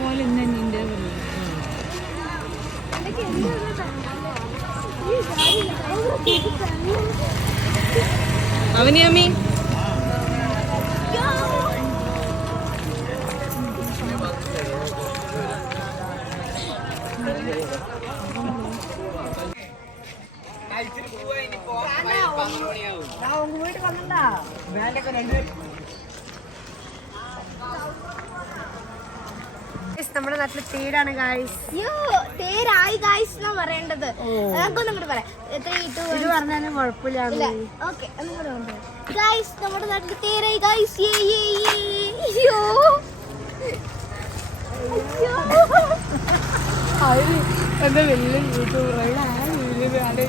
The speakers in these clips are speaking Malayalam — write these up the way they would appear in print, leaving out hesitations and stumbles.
പോലെ ഇന്ന് നിന്റെ അവനിയമ്മി വീട്ടിൽ വന്നിട്ടാ വേണ്ടൊക്കെ രണ്ട് നമ്മുടെ നാട്ടില് തേരാണ് ഗായ്സ്. തേരായി ഗായ്സ് എന്നാ പറയേണ്ടത്. നമുക്കൊന്നും കൂടെ പറയാം. പറഞ്ഞാലും കുഴപ്പമില്ല. ഓക്കെ ഗായ്സ്, നമ്മുടെ നാട്ടില് തേരായി ഗായ്സ്. അയ്യോ എന്താ വലിയ യൂട്യൂബറാണ്.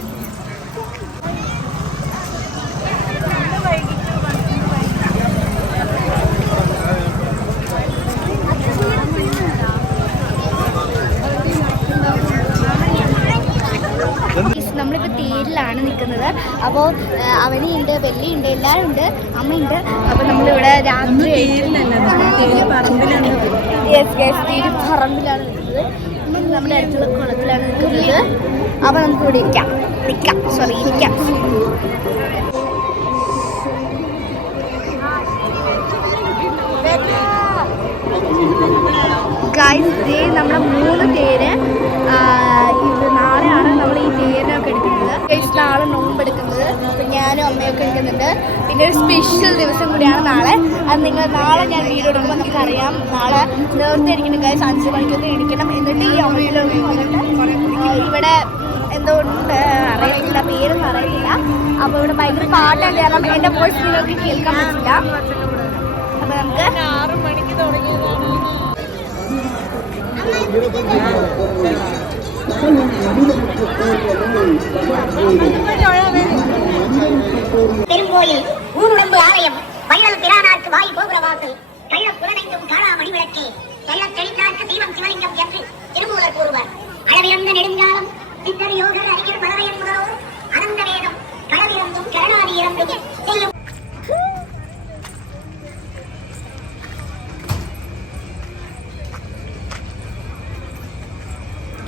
നമ്മളിപ്പോൾ തേരിലാണ് നിൽക്കുന്നത്. അപ്പോൾ അവനിയുണ്ട്, വെള്ളിയുണ്ട്, എല്ലാവരും ഉണ്ട്, അമ്മയുണ്ട്. അപ്പോൾ നമ്മളിവിടെ രാത്രി തേര് പറമ്പിലാണ് നിൽക്കുന്നത്. നമ്മുടെ അടുത്തുള്ള കുളത്തിലാണ് നിൽക്കുന്നത്. അപ്പോൾ നമുക്ക് ഇവിടെ ഇരിക്കാം. ഗൈസ്, നമ്മുടെ 3 തേര് നാളെയാണ് നമ്മൾ ഈ തേരിനൊക്കെ എടുക്കുന്നത്. ഗൈസ്, നാളെ നോമ്പെടുക്കുന്നത്. അപ്പം ഞാനും അമ്മയൊക്കെ എടുക്കുന്നുണ്ട്. പിന്നെ ഒരു സ്പെഷ്യൽ ദിവസം കൂടിയാണ് നാളെ. അത് നിങ്ങൾ നാളെ ഞാൻ വീഡിയോ എടുക്കുമ്പോൾ നമുക്കറിയാം. നാളെ നേരത്തെ ഇരിക്കണം ഗൈസ്, 5 മണിക്കൊക്കെ ഇരിക്കണം. എന്നിട്ട് ഈ അമ്മയിലൊക്കെ വന്നിട്ട് ഇവിടെ എന്തോ ഉണ്ട്, അറിയത്തില്ല, പേരൊന്നും അറിയത്തില്ല. അപ്പോൾ ഇവിടെ ഭയങ്കര പാട്ടാണ്. കാരണം എൻ്റെ വോയിസ് നിങ്ങൾക്ക് കേൾക്കാൻ പറ്റില്ല. അപ്പോൾ നമുക്ക് 6 മണിക്ക് തുടങ്ങിയതാണ്. பெருங்கோயில் ஊருடம்பு ஆலயம் வயல் பிரானார்க்கு வாய் கோபுரவாசல் கள்ள புலனைந்தும் காளா மணிவிளக்கே செல்ல தெளிந்தார்க்கு தீபம் சிவலிங்கம் என்று திருமூலர் கூறுவர். அளவிறந்த நெடுஞ்சாலம் சித்தர் யோகர் அறிஞர் பலரையன் முதலோர் அனந்த வேதம் களவிறந்தும் கரணாதி இறந்தும் செய்யும்.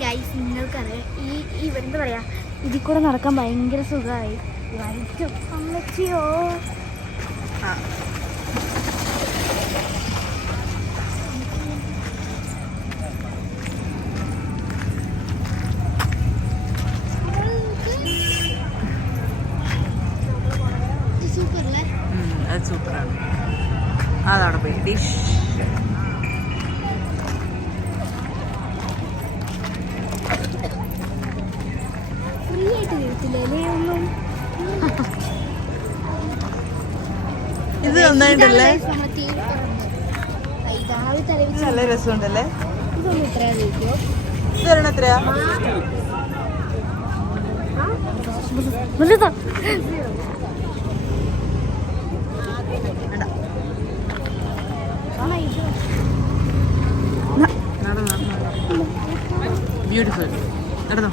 ഗൈസ്, നിങ്ങൾക്കറിയാം ഈ എന്താ പറയാ, ഇതിൽ കൂടെ നടക്കാൻ ഭയങ്കര സുഖമായി. വൈറ്റും അമ്മച്ചിയോ സൂപ്പറല്ലേ? അത് സൂപ്പറാണ്. അതവിടെ പോയി ഡിഷ്. ഇത് നന്നായിട്ടല്ലേ? നല്ല രസമുണ്ടല്ലേ? ഇതൊരെണ്ണം എത്രയാ? ബ്യൂട്ടിഫുൾ. നടന്നോ?